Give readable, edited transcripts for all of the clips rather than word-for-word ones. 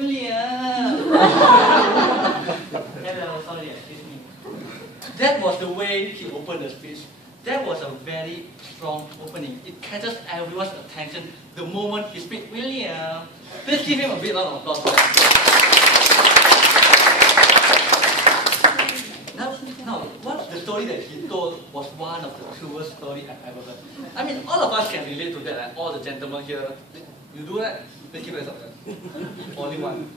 William! Hello, sorry, excuse me. That was the way he opened the speech. That was a very strong opening. It catches everyone's attention the moment he speaks. William! Please give him a big round of applause for that. Now, what the story that he told was one of the truest stories I've ever heard. I mean, all of us can relate to that, like all the gentlemen here. You do that? Please keep it up. Only one.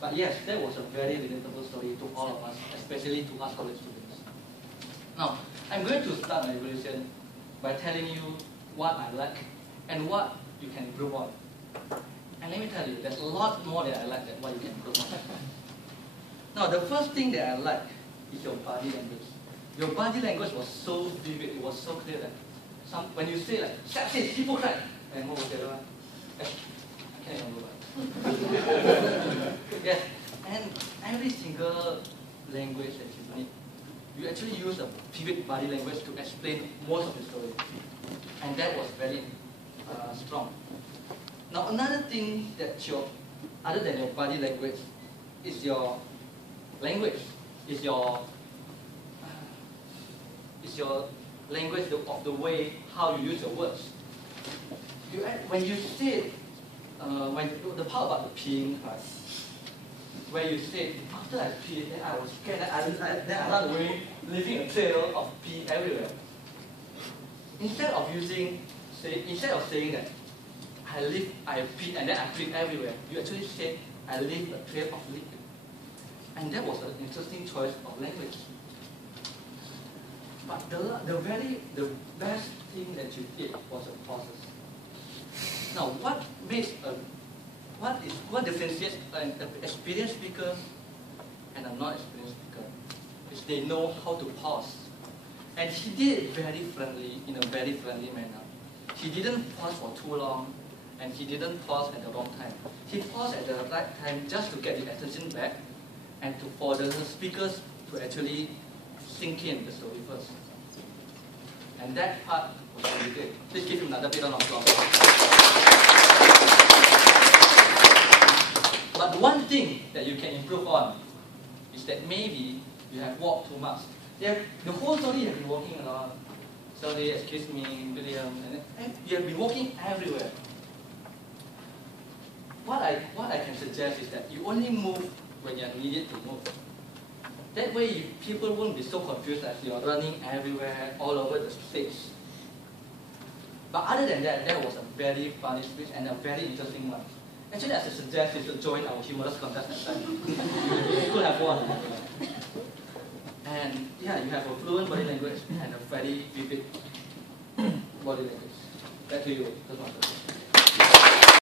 But yes, that was a very relatable story to all of us, especially to us college students. Now, I'm going to start my evaluation by telling you what I like and what you can improve on. And let me tell you, there's a lot more that I like than what you can improve on. Now, the first thing that I like is your body language. Your body language was so vivid, it was so clear that when you say like, sexist, hypocrite, and what was the other one? I can't remember. Yes, and every single language that you need, you actually use a vivid body language to explain most of the story. And that was very strong. Now, another thing that other than your body language, is your language, is your language of the way how you use your words. When you say, the part about the peeing, right? Where you say, after I peed, then I was scared, then I ran away, leaving a trail of pee everywhere. Instead of saying that I peed and then I peed everywhere, you actually say, I leave a trail of liquid. And that was an interesting choice of language. But the best thing that you did was a process. Now, what differentiates an experienced speaker and a non-experienced speaker is they know how to pause. And he did it in a very friendly manner. He didn't pause for too long, and he didn't pause at the wrong time. He paused at the right time just to get the attention back, and for the speakers to actually sink in the story first. And that part was really good. Please give him another big round of applause. But one thing that you can improve on is that maybe you have walked too much. The whole story you have been walking around. Sorry, excuse me, William. And you have been walking everywhere. What I can suggest is that you only move when you are needed to move. That way, people won't be so confused as you are running everywhere, all over the stage. But other than that, that was a very funny speech and a very interesting one. Actually, I suggest you should join our humorous contest next time. You could have won. And yeah, you have a fluent body language and a very vivid body language. Back to you.